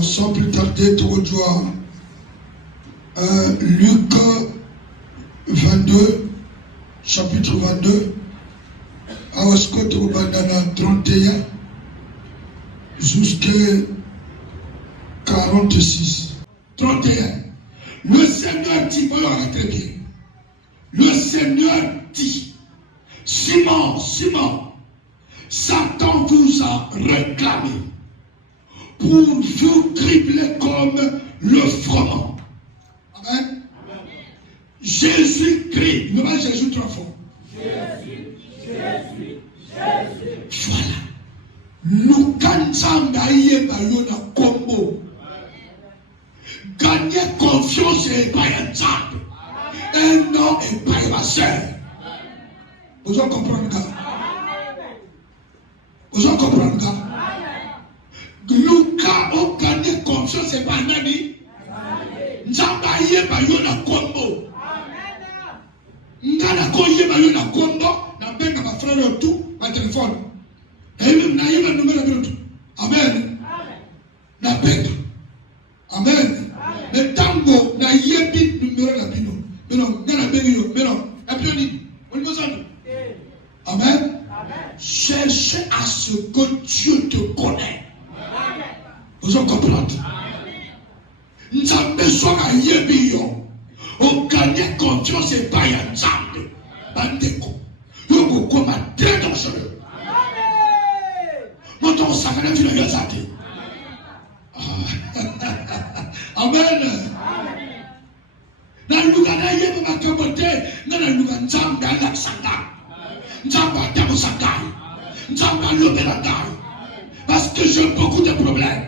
Sans plus tarder, Torodjoa, Luc 22, chapitre 22, Awasko Torobandana 31, jusqu'à 46. 31. Le Seigneur dit, très bien. Le Seigneur dit, Simon, Simon, Satan vous a réclamé pour vous tripler comme le froment. Amen. Jésus-Christ. Ne pas Jésus trois fois. Jésus. Voilà. Nous cantons na combo. Gagner confiance et pas un table. Un homme et pas ma soeur. Vous en comprenez ça? Vous en comprenez ça? Lucas a gagné confiance et pas nani. Nzamba yeba yo na combo. Ngana ko yeba yo na combo. Na benga ma frère tout ma téléphone. Et même na yeba numéro de tout. Amen. Na benga. Amen. Mais tango na yebi numéro na bino. Mais non, ngana benga yo. Mais non, appelez-ni. On nous entend. Amen. Cherchez à ce que Dieu te connaît. Vous en comprenez? Nous avons besoin de Yébio. On gagne confiance et pas un ensemble. Bandeko. Nous avons très dangereux. Nous avons sacré de la Yazati. Amen. Dans le Lugana, il y a un capote. Dans le Lugana, il y a un sanda. Parce que j'ai beaucoup de problèmes.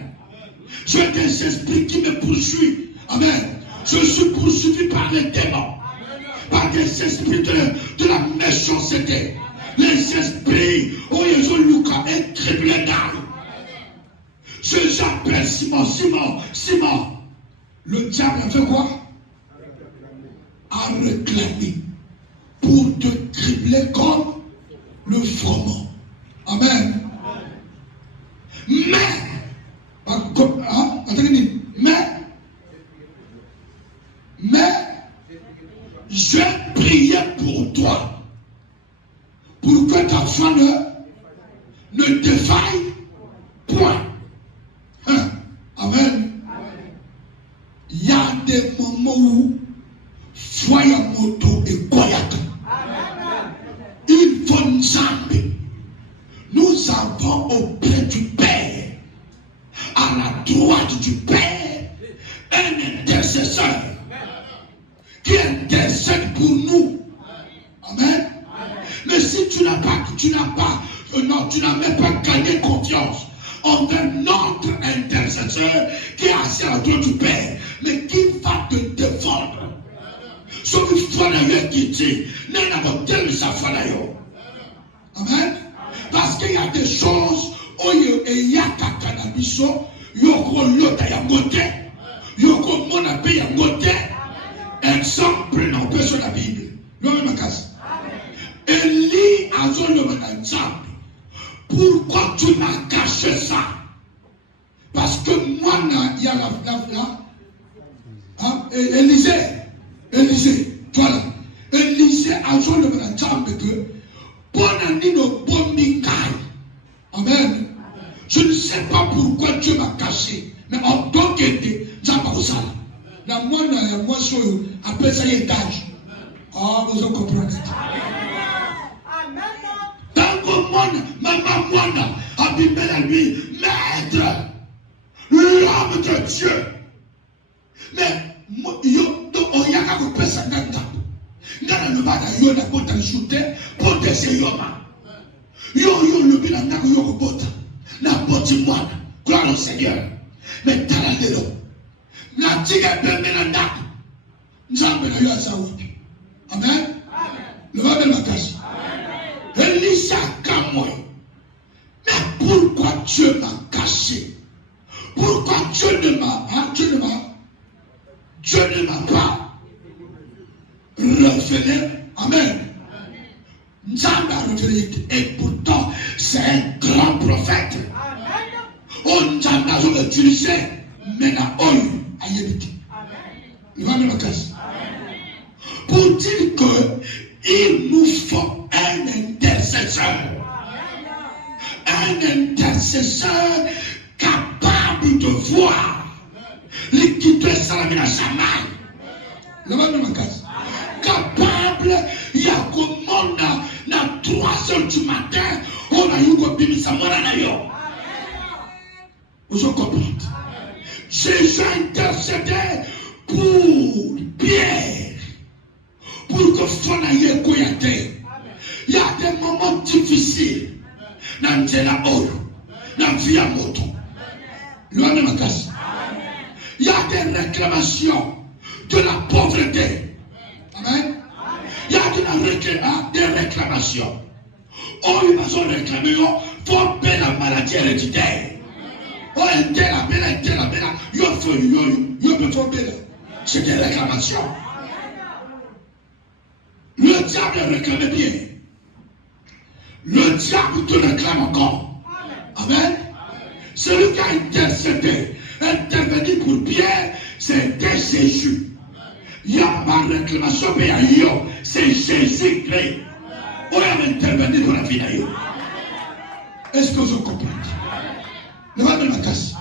J'ai des esprits qui me poursuivent. Amen. Je suis poursuivi par les démons. Par des esprits de la méchanceté. Les esprits où ils ont Lucas et criblé d'âme. J'appelle Simon. Le diable a fait quoi? A réclamé pour te cribler comme le froment. Amen. Mais je priais pour toi pour que ta foi ne défaille point. Amen. Il y a des moments où foi ya moto et koyaka. Il faut nous. Nous avons auprès du Père, à la droite du Père, un intercesseur qui intercède pour nous. Amen. Mais si tu n'as même pas gagné confiance envers notre intercesseur qui est assis à la droite du Père, mais qui va te défendre. Sauf qu'il faut qui dit, amen. Parce qu'il y a des choses où il y a canabiso, yoko lota yangote, yoko monape yangote. Exemple, non, pas sur la Bible. Non, ma casse. Élie a zonné un exemple. Pourquoi tu m'as caché ça? Parce que moi, il y a Élisée, voilà. Élisée a zonné un exemple que amen. Je ne sais pas pourquoi Dieu m'a caché, mais en tant qu'aidé, moi, après ça, il y a étage. Ah, vous en comprenez. Dans le monde, maman, Abimel lui, maître, l'homme de Dieu. Mais, on y a qu'à couper ça dans le temps. Le bas yo na bota shooter pour des yoma. Yo le bilan na yo bota. Na boti mwana. Gloire au Seigneur. Mais talalelo. Na tiga bembe na ndak. Nzambe na yo azawi. Amen. Le va de ma cache. Elisha kamoy. Mais pourquoi Dieu m'a caché? Pourquoi Dieu ne m'a pas révélé? Amen. Et pourtant, c'est un grand prophète. On a utilisé Maintenant, on a évité. Il va me casser. Pour dire qu'il nous faut un intercesseur. Un intercesseur capable de voir l'équité salamina samay. Le va me casser. Capable, il y a comme monde à 3h du matin, on a eu comme bimisa morana yo. Vous comprenez? Jésus intercédé pour Pierre, pour que Fonaye Koyate. Il y a des moments difficiles dans la oro, dans la vie à moto. Il y a des réclamations de la pauvreté. Amen. Il y a des réclamations. Oh, ils vont réclamer pour payer la maladie héréditaire. Oh, c'est des réclamations. Le diable réclame bien. Le diable te réclame encore. Amen. Celui qui a intervenu pour Pierre, c'était Jésus. Il y a ma réclamation, mais c'est Jésus-Christ. On a intervenu pour la vie d'ailleurs. Est-ce que vous comprenez? Ne va pas me casser.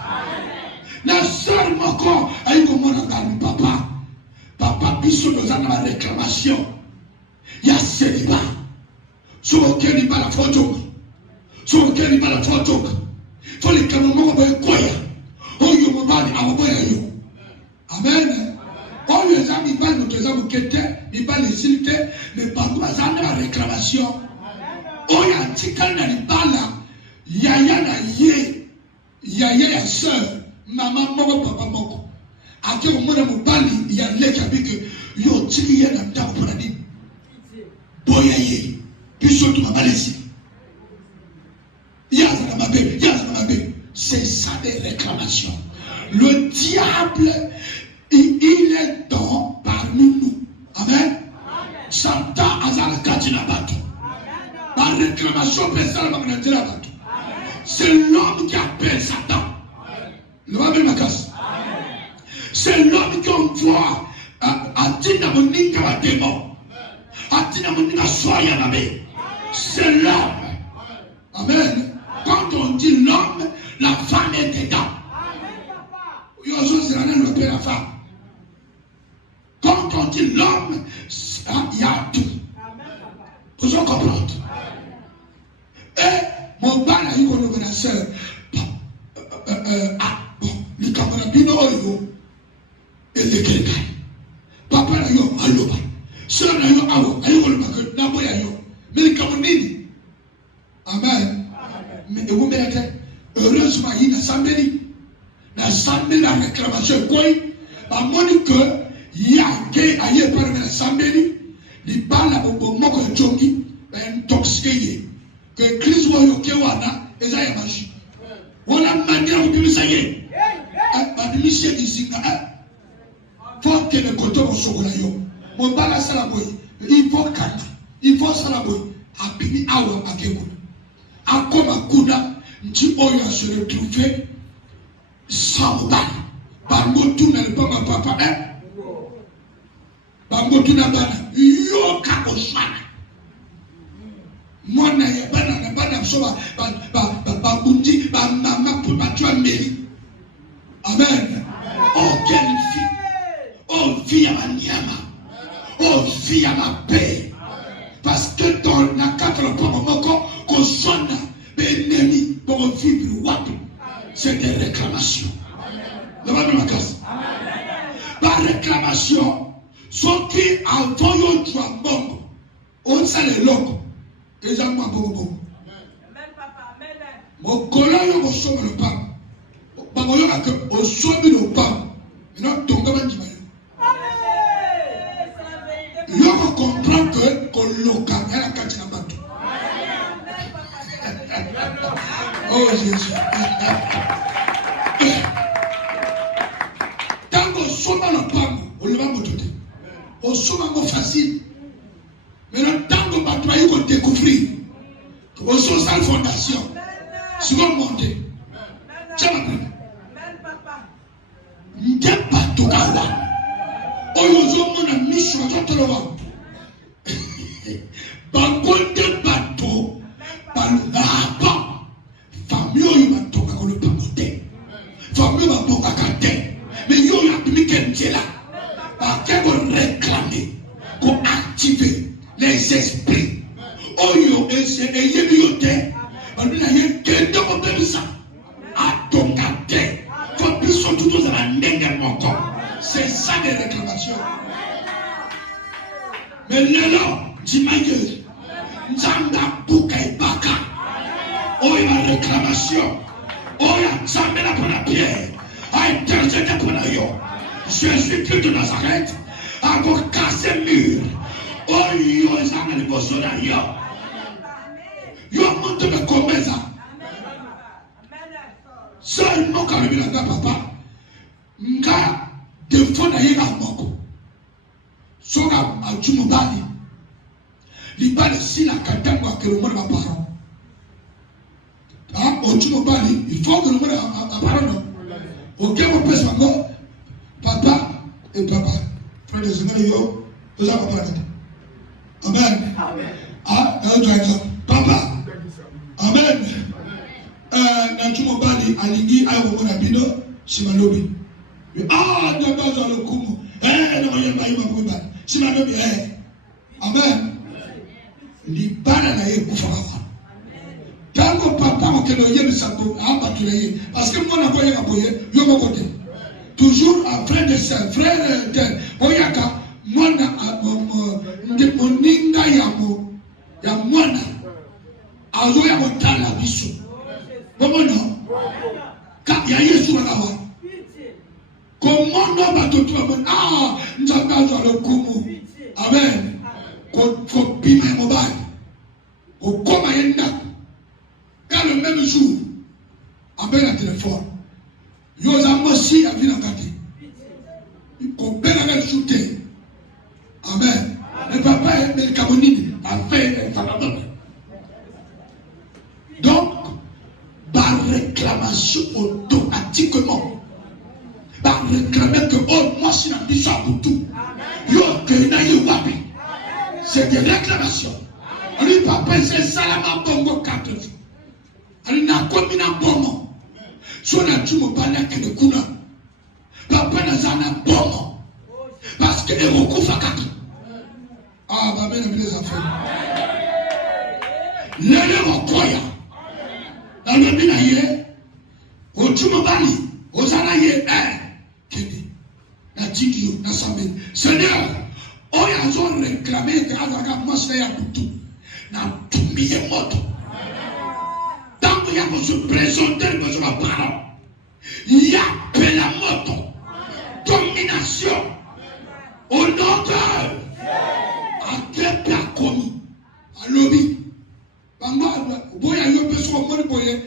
La seule encore, aïe comment on a papa. Papa, bisou nous a la réclamation. Il y a célibat. Sur lequel il va la photo. Sur lequel il va la photo. Il faut les canons de quoi. Oh, you me bali, I will you. Amen. Oh, les amis, nous avons quitté, ils vont les citer, mais par contre, ça a la réclamation. Oh, il y a un petit canal, il parle là. Yaya na ye. Yaya ya sœur. Maman, maman, papa, moko. Ake au monde mobali, il y a les qui habitent que yo tiki ya na mtako pour la dîme. Boyaye. Puis surtout ma Malaisie. C'est ça des réclamations. Le diable, il est dans parmi nous. Amen. Satan a la katina bateau. Par réclamation, c'est l'homme qui appelle Satan. C'est l'homme qui envoie à Dinamonika la démon. À Dinamonika soya la baie. C'est l'homme. Amen. Quand on dit l'homme, la femme est dedans. La femme. Quand on dit l'homme, il y a tout. Vous en comprenez? Et mon père a eu une sœur. Le camarabino et le quelqu'un. Papa a eu un loba. Sœur a eu un mais le camarabini. Amen. Mais vous mettez, heureusement, il y a Sambeli. La Sambeli, la réclamation, quoi? À mon que, il y a un ailleurs par la Sambeli, il parle à Bobo de Jongi, intoxiqué. Que Christ voit le Kewana, et ça y est, magie. On a manière de dire ça y est. Monsieur ici, faut que le côté au Sogolayo. Mon bala salaboy, il faut calme, il faut salaboy, à Pini Awa à Kekoun. À Komakuna, tu as se retrouver sans balle. Bangotu n'a pas ma papa. Bangotu n'a pas. Yo Kakosana. Moi, n'a pas d'absoba. Babundi, Bamama pour battre Mary. Amen. Oh, quelle fille. Oh, fille à ma niama. Oh, fille à ma paix. Parce que dans la quatre qu'on sonne, ennemi pour vivre wapi. C'est des réclamations. Par réclamation, ceux qui envoient du bon, on sait les locaux. Les gens m'ont bon. Mon collègue, on somme le pain. On somme le pain. Et non, ton gamin dit il faut comprendre que le gamin a la carte dans bateau. Oh Jésus. Tant qu'on somme le pain, on le va me doter. On somme facile. Maintenant, tant qu'on va travailler, on découvrir. On somme sa fondation. Si vous montez. Tiens ma nde bato kala oyo ozomona mission totoloba bakonde bato balungaka famille oyo batoka kolopamo te famille babokaka te mais yo oyo abimike nzela bake koréclame koactive les esprits oyo eyebi yo te baluna ye kende kobebisa atonga te fo biso tu tozala ndenge moko. C'est ça des réclamations. Mais lelo dimanche nzanga buka ibaka oyo la réclamation oyo nzambe na pona pierre a intercédé pour yo Jésus-Christ de Nazareth a cassé mur oyo ezanga liboso na yo yo monte me komeza seulement quand le bilanga papa nga defo na yega moko soka ajumu bali libale sila katango akelomona baparo ojumu bali il faut que le monde apparent ok mon pèse mango papa et papa frère de Seigneur yo oza papa amen papa amen na jumu bali alingi ayo mona bino simalobi ndabaza lokumu na mayemba yima kuba sima lobi amen libana na ye kufaka tango papa okelo yemi sabo amba tuleye parce que mona ko yaka boye yo moko te toujours un frère de sœur frère de oyaka mona nde moninga ya mwana azo ya motala biso bomona ka ya Yesu bakawa comment non batoto ba nzambe azwa lokumu amen ko bima mobile ko koma yenda ka le même jour amen la téléphone yo za mosi ya vina kati ko bela ka shooter amen le papa est le kamonini a fait donc par réclamation automatiquement par réclamer que oh moi si la biso abutu yo kena yo wapi c'est des réclamations ali papa c'est salama bongo 4 jours ali na komina bongo so na tumo bana kene kuna papa na zana bongo parce que les recoufs à 4 ba mena les affaires lele wakoya na lobina ye o tumo bali o zana ye kene na tidio na sambe Seigneur oyo azo réclamer que azaka mosla ya butu na tumiye moto tango ya se présenter besoin de parole il y a la moto domination au nom de akepe akomi alobi bamba boya yo peso mo boye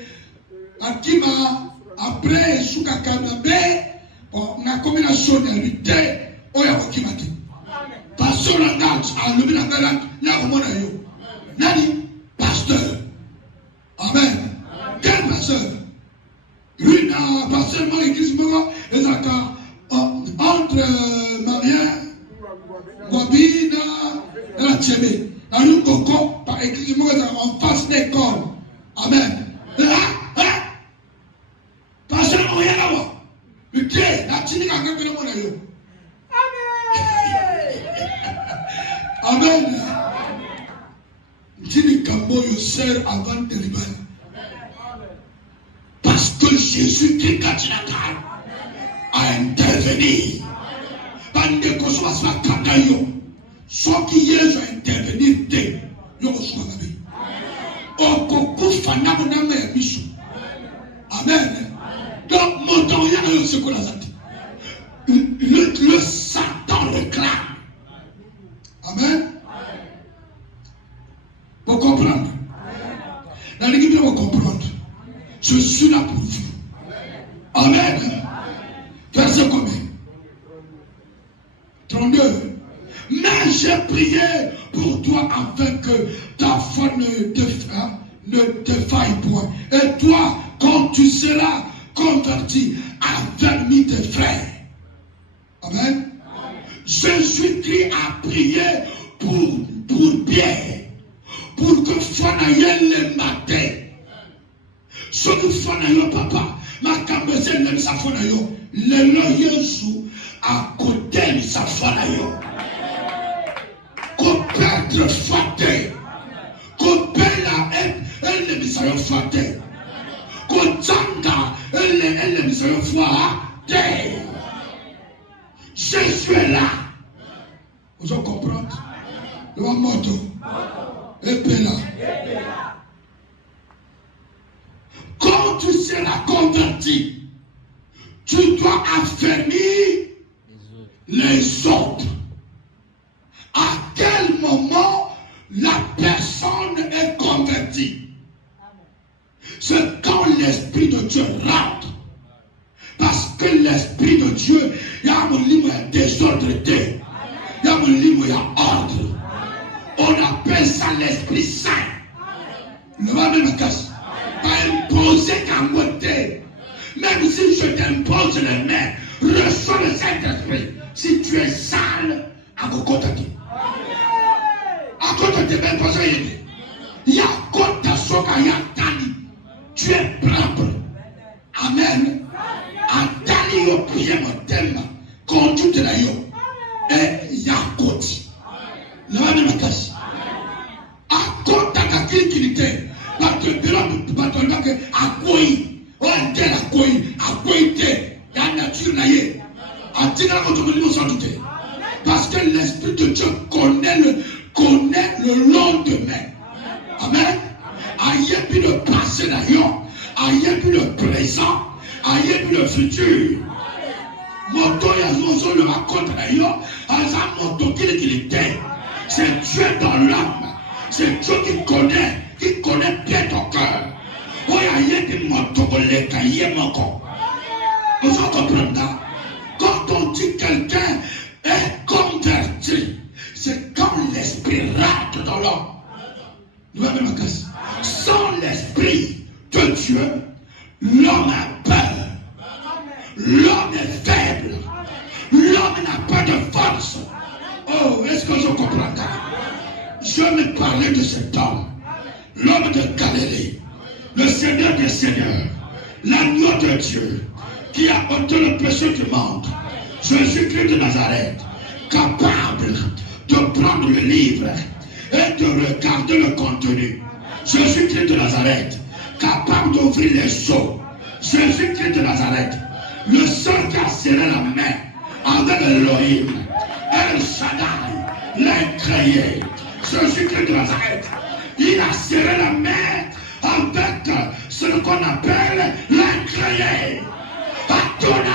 akima après suka kanabe na combinaison ya lutte oya kokimate pasteur ngat alobi na ngala na komona yo nani pasteur amen quel pasteur lui na pasteur mo église mo ezaka entre Marien Guabina la Tchébé na Lukoko par église mo ezaka en face d'école amen pasteur mo yana wa lutte na tinika ngakela mo na yo amen. Dis Kamboyo sert avant de libérer. Parce que Jésus qui a intervenu. Bande kosoba sa kakayo. So qui Yesu a intervenu te. Yo kosoba gabe. Okokufa na bonama ya biso. Amen. Donc mon temps ya yo se kola zati. Le Satan réclame. Amen. Vous comprenez? La Ligue vous comprendre. Je suis là pour vous. Amen. Verset combien? 32. Mais j'ai prié pour toi afin que ta foi ne te faille point. Et toi, quand tu seras converti, affermis tes frères. Amen. Jésus-Christ a prié pour Pierre, pour que Fanaïe le matin. Ce que Fanaïe, papa, ma cambeuse l'aime sa Fanaïe, le loyer joue à côté de sa Fanaïe. Qu'on perde faté, qu'on perd la haine, elle ne me sera faté. Qu'on tanga, elle ne me sera faté. Jésus est là. Vous en comprenez? Le moto. Épée là. Quand tu seras converti, tu dois affermir les autres. À quel moment la personne est convertie? C'est quand l'Esprit de Dieu rentre. Parce que l'Esprit de Dieu, il y a un livre désordreté. Il y a un livre, il y a ordre. On appelle ça l'Esprit Saint. Le va même casse. Pas imposer qu'à côté. Même si je t'impose les mains, reçois le Saint-Esprit. Si tu es sale, à côté de à côté de même pas il y a côté de soka, il y a tani. Tu es propre. Amen. A tani yo prier mon thème. Conduite la yo. Et il y a côté. Le va même casse. À côté de la qualité. Parce que le que à quoi on dit à quoi il y a nature là y a dit là qu'on te dit sans douter parce que l'Esprit de Dieu connaît le lendemain. Amen. Aïe puis le passé d'ailleurs, aïe puis le présent, aïe puis le futur. Moto y a nous le raconte d'ailleurs, à un moto qu'il était. C'est Dieu dans l'âme, c'est Dieu qui connaît bien ton cœur. Oh, il y a des motos qui sont vous comprenez? Quand on dit quelqu'un est converti, c'est quand l'Esprit rentre dans l'homme. Nous avons ma casse. Sans l'Esprit de Dieu, l'homme a peur. L'homme est faible. L'homme n'a pas de force. Oh, est-ce que je comprends? Je me parlais de cet homme, l'homme de Galilée, le Seigneur des Seigneurs, l'agneau de Dieu, qui a ôté le péché du monde, Jésus-Christ de Nazareth, capable de prendre le livre et de regarder le contenu. Jésus-Christ de Nazareth, capable d'ouvrir les seaux. Jésus-Christ de Nazareth, le seul qui a serré la main avec Elohim, El Shaddai, l'incréé. Jésus-Christ de Nazareth, il a serré la main avec ce qu'on appelle l'incréé. Adonai,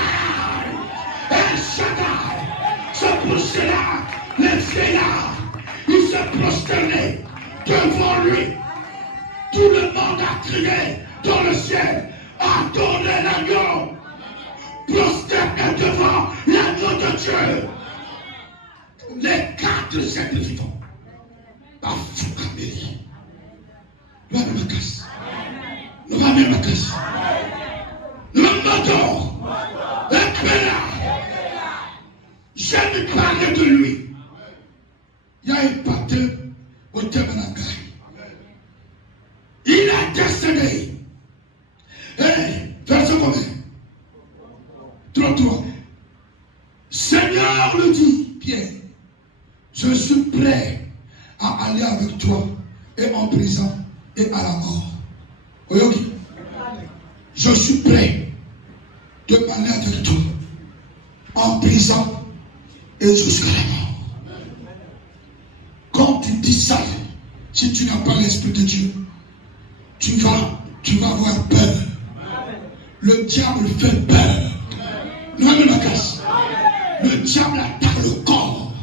El Shaddai. C'est pour cela, les vieillards, ils se prosternaient devant lui. Tout le monde a crié dans le ciel, adorez l'agneau. Prosternez devant l'agneau de Dieu. Les quatre êtres vivants. Par Foucamélie. Nous avons ma casse. Nous avons ma casse. Nous avons ma casse. J'aime parler de lui. Il y a un pâté au Tabernacle. Il a décédé. Verset combien? 33. Seigneur, le dit Pierre, je suis prêt à aller avec toi et en prison et à la mort. Oyoki, je suis prêt de m'aller avec toi en prison et jusqu'à la mort. Quand tu dis ça, si tu n'as pas l'Esprit de Dieu, tu vas avoir peur. Le diable fait peur. Le diable attaque le corps.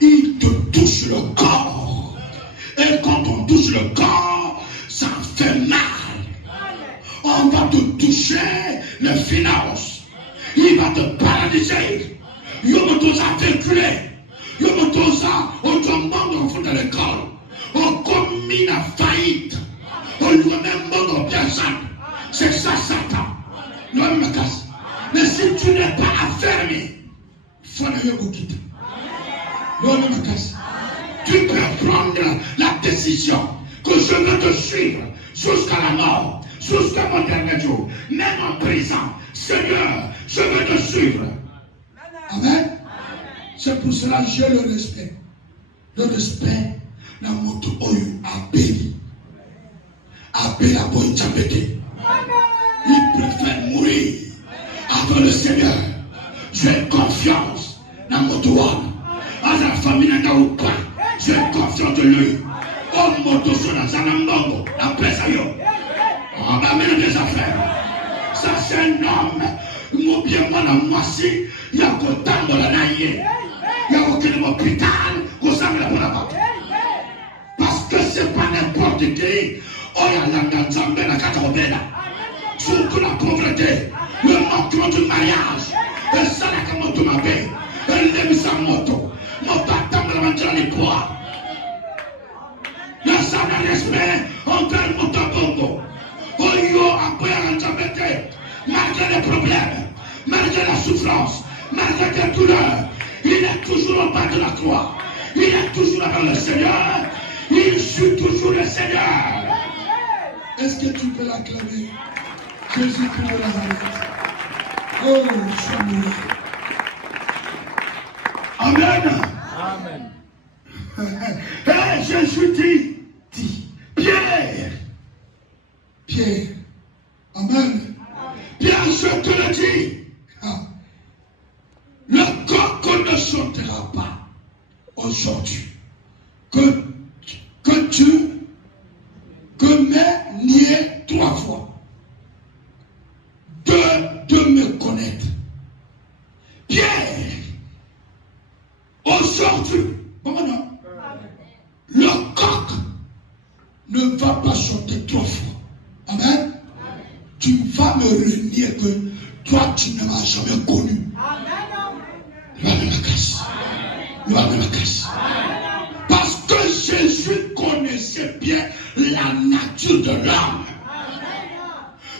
Il te touche le corps. Et quand on touche le corps, ça fait mal. On va te toucher les finances. Il va te paralyser. Il va te véhiculer. Il va te demander au fond de l'école. On commis la faillite. On lui même bon personne. C'est ça Satan. Non, me casse. Mais si tu n'es pas affermi, Tu peux prendre la décision que je veux te suivre jusqu'à la mort, jusqu'à mon dernier jour, même en prison. Seigneur, je veux te suivre. Amen. C'est pour cela que j'ai le respect. Le respect dans mon oyu Abel. Abel a beau Tchambété. Il préfère mourir avant le Seigneur. J'ai confiance dans mon toit. À la famille n'a ou pas. J'ai confiance de lui. Oh mon Dieu, Zanambongo, la paix à yo. On va mener des affaires. Ça c'est un homme. Mon bien moi la moitié. Il y a qu'au temps de la naïe. Il y a aucun hôpital. Qu'on s'en met la bonne. Parce que c'est pas n'importe qui. Oh il y a la Nzambé la Katarobela. Surtout la pauvreté. Le manquement du mariage. Et ça la kamoto ma paix. Et l'aime sa moto. Moto attend la manchane les poids. Il y a ça dans respect. On fait le moto bongo. Oh yo après un Nzambé. Malgré les problèmes. Malgré la souffrance. Malgré les douleurs. Il est toujours au bas de la croix. Il est toujours avec le Seigneur. Il suit toujours le Seigneur. Est-ce que tu peux l'acclamer? Jésus pour la vie. Oh, Seigneur. Amen. Amen. Et Jésus dit, Pierre. Pierre. Amen. Pierre, je te le dis. Le coq ne chantera pas aujourd'hui. Que m'aies nié 3 fois. De me connaître. Pierre, aujourd'hui, le coq ne va pas chanter 3 fois. Amen. Tu vas me renier que toi tu ne m'as jamais connu. Loi de la casse. Parce que Jésus connaissait bien la nature de l'homme.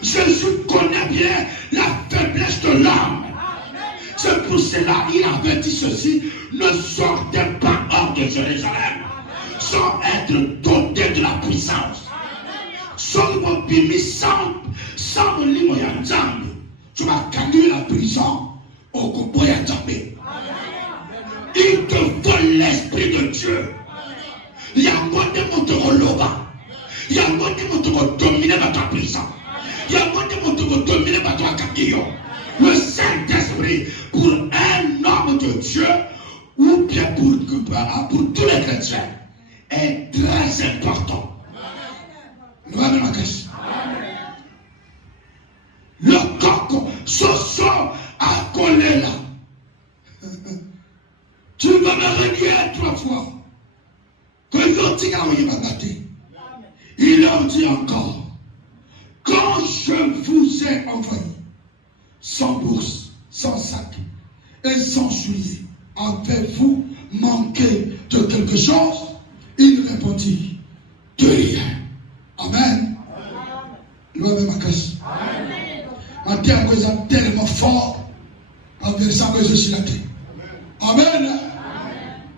Jésus connaît bien la faiblesse de l'homme. C'est pour cela qu'il avait dit ceci: ne sortez pas hors de Jérusalem sans être doté de la puissance. Sans l'imoyanzambe, tu vas gagner la prison au Kuboyanzambe. Il te faut l'Esprit de Dieu. Il y a moi de mon Togoloba. Il y a moi de mon Togo dominer votre prison. Il y a moi de mon Togo dominer votre capillon. Le Saint-Esprit pour un homme de Dieu ou bien pour tous les chrétiens est très important. Le coq se sent à coller là. Tu vas me renier 3 fois. Il leur dit encore, quand je vous ai envoyé sans bourse, sans sac et sans souliers, avez-vous manqué de quelque chose? Il répondit, de rien. Amen. Loi de ma casse. Ma terre est tellement fort, en versant que je suis la terre. Amen.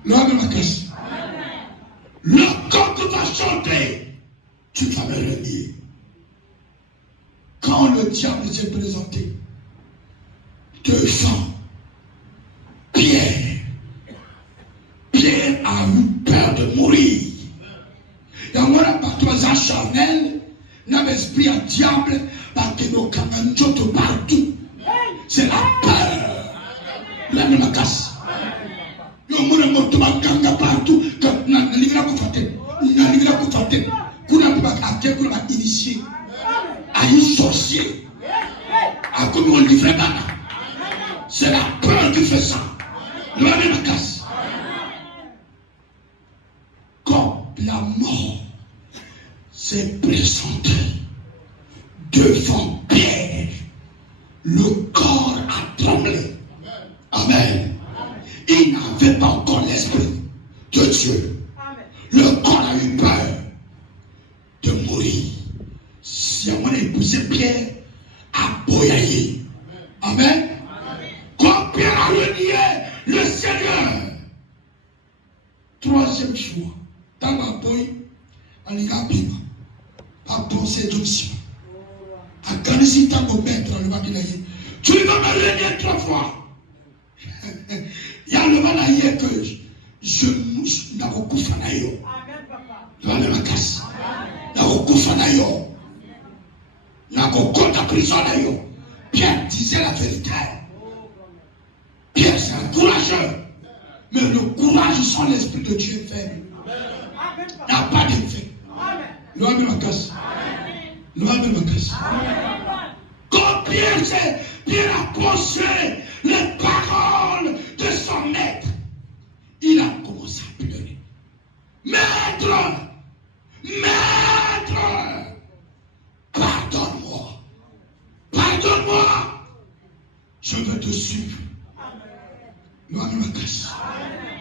Loi de ma casse. Le coq va chanter, tu vas me renier. Quand le diable s'est présenté devant Pierre, Pierre a eu peur de mourir. Dans mon appartement charnel, dans l'esprit à diable, parce que nos camarades partout. C'est la peur. La même casse. Yo muna moto baganga partout. Que na livra kufate. Na livra kufate. Kuna ba ake kuna ba initié. Aïe sorcier. A comme on livre bana. C'est la peur qui fait ça. La même casse. Quand la mort s'est présentée devant Pierre, le corps a tremblé. Amen. Il n'avait pas encore l'esprit de Dieu. Le corps a eu peur de mourir. Si on a épousé Pierre, a boyaillé. Amen. Quand Pierre a renié troisième fois, dans ma boy, on y a bien. Pas penser d'option. À Ganesi, tant qu'on met dans le bagaille, tu vas me régner 3 fois. Il y a le bagaille que je n'ai pas beaucoup fait. Amen, papa. Tu vas me casser. N'a pas beaucoup fait. N'a pas beaucoup de prison. Pierre disait la vérité. Pierre, c'est un courageux. Mais le courage sans l'Esprit de Dieu fait. Il n'y a pas d'effet. Nous avons ma casse. Nous avons ma casse. Quand Pierre a posé les paroles de son maître, il a commencé à pleurer. Maître, maître, pardonne-moi. Pardonne-moi. Je veux te suivre. Nous avons ma casse.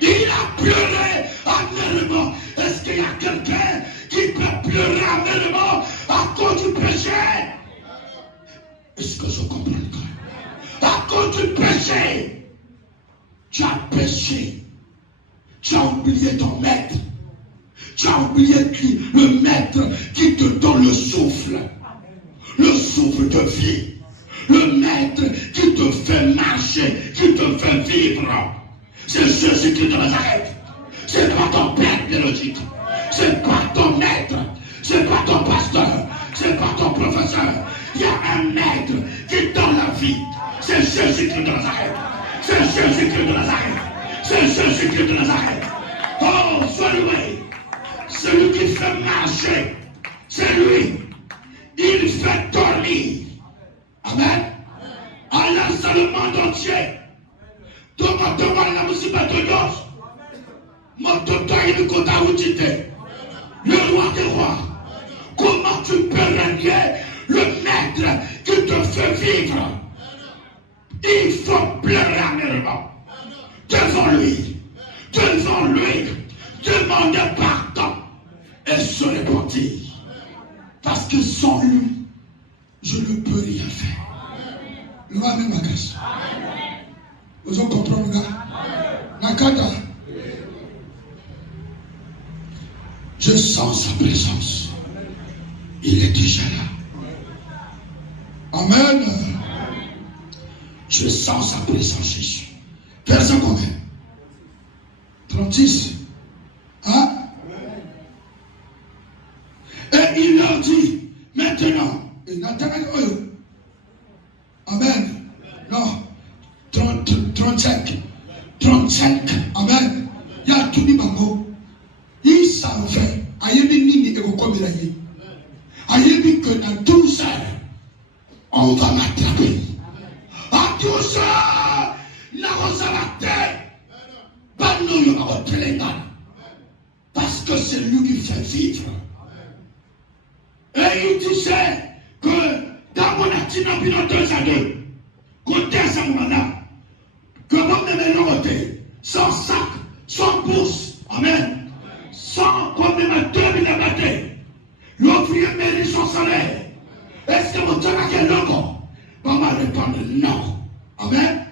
Il a pleuré amèrement. Est-ce qu'il y a quelqu'un qui peut pleurer amèrement à cause du péché? Est-ce que je comprends encore? À cause du péché, tu as péché. Tu as oublié ton maître. Tu as oublié le maître qui te donne le souffle de vie. Le maître qui te fait marcher, qui te fait vivre. C'est Jésus-Christ de Nazareth. C'est pas ton père biologique. C'est pas ton maître. C'est pas ton pasteur. C'est pas ton professeur. Il y a un maître qui donne la vie. C'est Jésus-Christ de Nazareth. C'est Jésus-Christ de Nazareth. C'est Jésus-Christ de Nazareth. Oh, celui qui fait marcher. C'est lui. Il fait dormir. Amen. Allah, c'est le monde entier. Le roi des rois. Comment tu peux régner le maître qui te fait vivre? Il faut pleurer amèrement devant lui. Devant lui. Demander pardon et se repentir. Parce que sans lui, je ne peux rien faire. Nous avons ma casse. Vous en comprenez, gars? Nakata. Je sens sa présence. Il est déjà là. Amen. Je sens sa présence, Jésus. Verset combien? 36. Hein? Et il leur dit, maintenant, amen. Non. 35. Amen. Il y a tout le monde. Il savait. Aïe, que dans 12 heures, on va m'attraper. À 12 heures, parce que c'est lui qui fait vivre. Et il disait que dans mon activité, 2 à 2, côté à ce moment-là, que vous me l'ôtez, sans sac, sans bourse, amen, sans comme même 2000 abattés, l'ouvrier mérite son salaire. Est-ce que vous avez un logo? On va répondre non. Amen.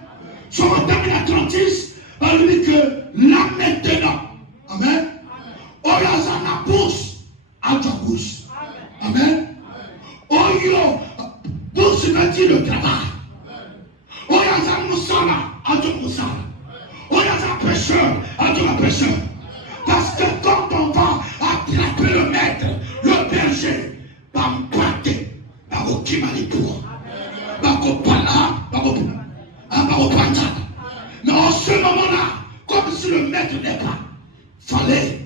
Sur le terme de 36, on lui dit que là maintenant, amen, on a la bourse à ta bourse. Amen. Oyo, bourse veut dire le travail. On a un moussala à ton moussala. On a un pêcheur à ton pêcheur. Parce que quand on va attraper le maître, le berger, va me battre, va me kimalipour, va me pala, va me pantana. Mais en ce moment-là, comme si le maître n'est pas, fallait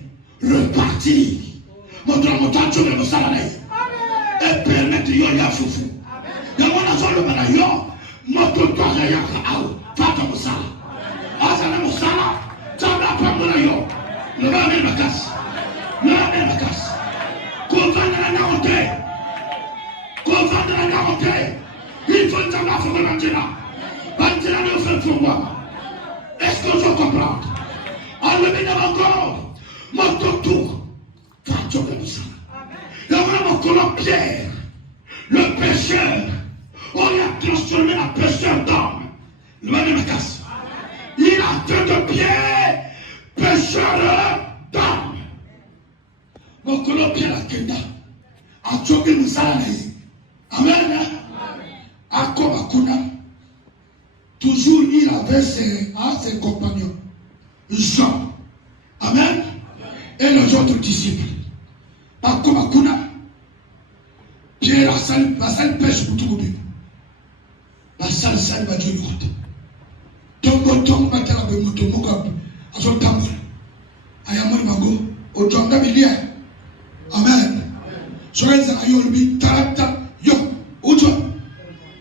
repartir. Mon temps, je vais me salader. Et permettre yo ya fufu. Ya wana zo le bana yo, moto to ya au, fata musala. Asa na musala, tabla pamona yo. Le va me makas. Le va me makas. Ko vanda na honte. Ko vanda na honte. Il faut t'avoir fait l'antena. Antena ne fait pour moi. Est-ce que je comprends? Enlevez encore. Moto tour. Fata musala. Il y a vraiment comme Pierre, le pécheur, on l'a transformé en pécheur d'homme. Il a fait de Pierre pécheur d'homme. Pierre a kenda. A choqué le salarié. Amen. A Komakuna. Toujours il avait ses compagnons. Jean. Amen. Et les autres disciples. A Komakuna. Pierre a salle pêche pour tout le monde. La salle va Dieu nous côté. Tombo batala be moto moko aso tambo. Ayamoni mago otonga bilia. Amen. Sorenza ayolo bi tarata yo uto.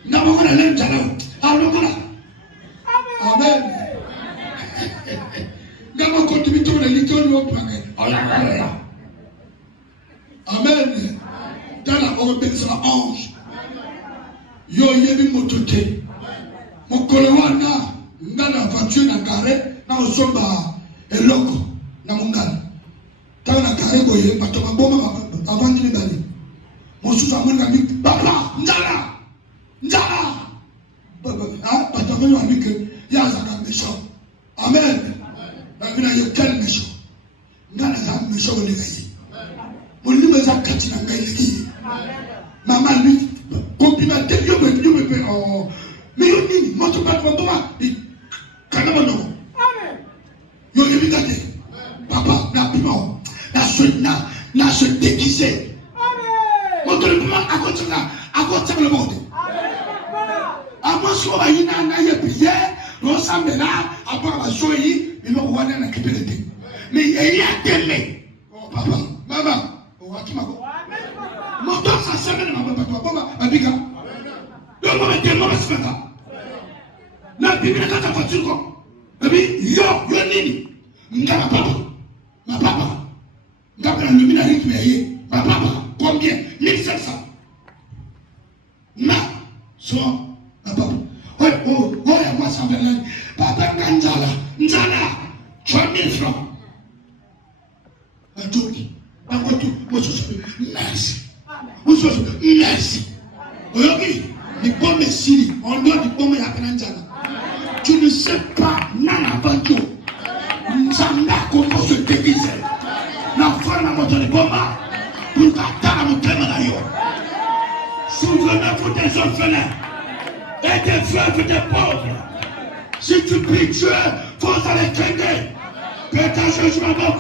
Na mama na lenta na. Alokona. Amen. Ngamo ko tibito na litoni opanga. Ola. Amen. Dans la obéissance à l'ange. Yo yebi motote. Mokolewana ngana voiture na carré na osomba eloko na mungana. Tana na carré boye bato maboma avant ni bali. Mosusu amona bi papa njala. Bato maboma bi ke ya zaka méchant. Amen. Na bina ye quel méchant. Ngana za méchant le gayi. Mon numéro za katina ngayi. Maman lui complimenté Dieu me oh mais yo nini moto pas kanama no amen yo yebikate papa na piment na se déguiser amen moto le piment à le monde amen moi so ba yina na ye prier no sambela apa ba soyi mi mo wana na kipelete mais il y a télé oh papa maman o wakimako moto sa semaine na papa abika yo mo metemo basfaka na Bible kaka voiture ko baby yo nini ngaba papa ngaba na lumina rythme yé papa combien 1500 na so papa oh ya moi ça veut papa njala 3000 francs atoki bakoto merci merci oyoki ni pomme sili on doit di pomme ya kanjala. Tu ne sais pas nana banto nzamba comment se déguiser na forme moto de combat pour t'attendre mon thème là yo. Souvenez-vous des orphelins et des veuves et des pauvres. Si tu pries Dieu, faut aller craindre que ta jugement donc.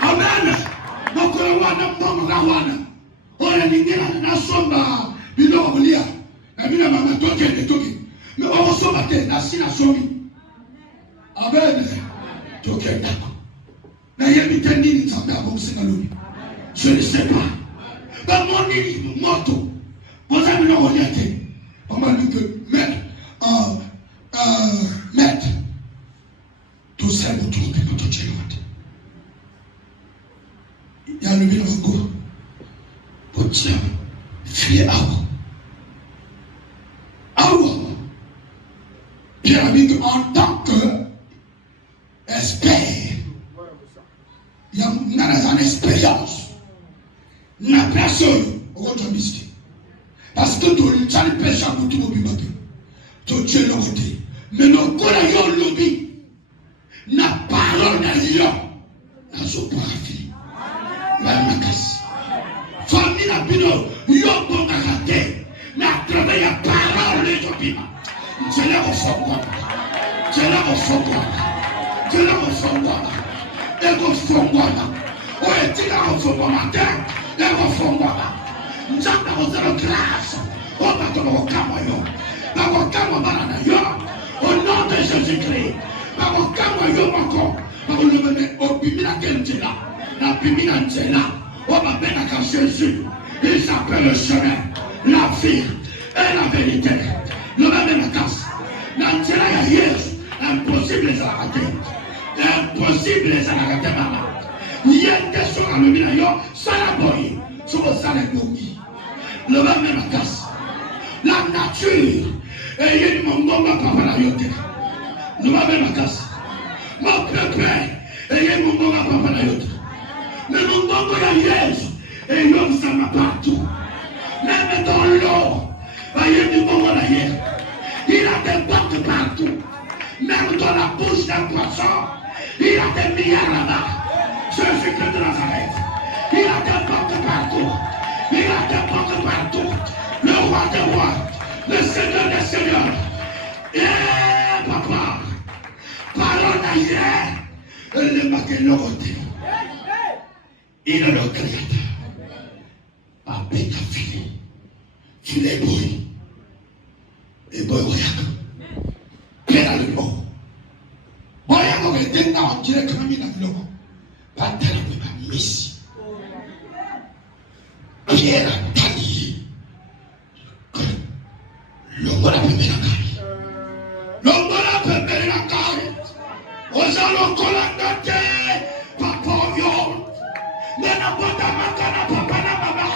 Amen. Donc wana oya ningina na somba bino olia na bino mama toke mais on somba te na sina somi. Amen. Toke ndako na yebi tendini nzambe abokisi na lobi je ne sais pas ba moni moto boza bino olia te on m'a dit que maître tout ça vous trouve que tout est là. Il y a le bilan pour dire fier Pierre a dit qu'en tant qu'expert, il y a une expérience. La personne, parce que tu as le péché pour tout le monde. Tu as le côté. Mais le courage de l'objet, la parole de Dieu, la soprafi, la macasse. Famille la bino, yo bon caractère, mais à travers la parole de Dieu, c'est là au fond. C'est là au fond. C'est là au fond. Et au fond. On est là au fond matin, et au fond. Nous avons zéro grâce. On va te le camoyo. Par au camoyo, au nom de Jésus-Christ. Par au camoyo, par le mener au bimina kentila. La bimina ntela. On va bien à Jésus. Il s'appelle le chemin, la vie et la vérité. Le même la casse. L'antela ya Yesu. Impossible les arrêter. Impossible les arrêter, maman. Yende sur la lumina yo, salaboy. Sur le salaire bogi. Le même la casse. La nature. Et il y a mon nom à papa la yote. Le même la casse. Mon peuple. Et il y a mon nom à papa la yote. Mais mon nom à Yesu. Et l'homme ça m'a partout. Même dans l'eau. Il y a du monde à la il a des portes partout. Même dans la bouche d'un poisson. Il a des milliards là-bas. Jésus-Christ de Nazareth. Il a des banques partout. Il a des banques partout. Le roi des rois. Le Seigneur des seigneurs. Eh, papa. Parole d'ailleurs. Le matin, le côté. Il est le créateur. Avec un filet. Filet bouille. Et boy, voyage. Quel est le mot? Voyage, on est dedans, on dirait que l'on est dans le mot. Pas tellement de Messie. Pierre a taillé. L'homme l'a pu mettre en carré. L'homme l'a pu mettre en carré. Aux allons colonner, papa, yo. Nena bota makana, papa, na mama.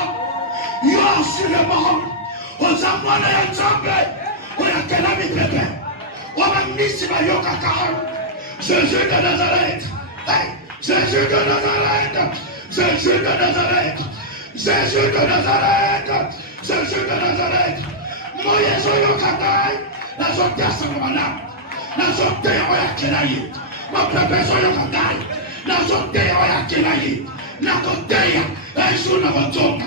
Yo, sur le monde. Aux amours, les ensemble. On a quel ami bébé. On a mis sur ma yoga carré. Jésus de Nazareth. Jésus de Nazareth. Jésus de Nazareth. Jésus de Nazareth. Jésus de Nazareth. Moïse Oyokatai. La zote à Salomana. La zote à Oyakelaï. Ma pépé Oyokatai. La zote à Oyakelaï. La zote à Aïsou Navatonga.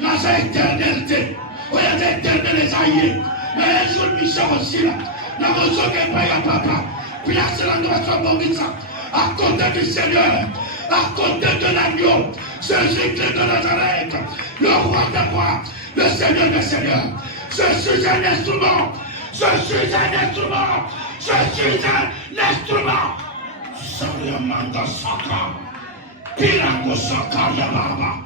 La zote éternalité. Oyaka éternel les aïeux. Mais Aïsou Michel aussi là. La zote à Papa. Place la notre bonita. À côté du Seigneur. À côté de l'agneau. Jésus-Christ de Nazareth. Le roi des rois. Le Seigneur des seigneurs. Je suis un instrument. Je suis un instrument. Je suis un instrument. Sariamanda Saka. Pirango Saka Yababa.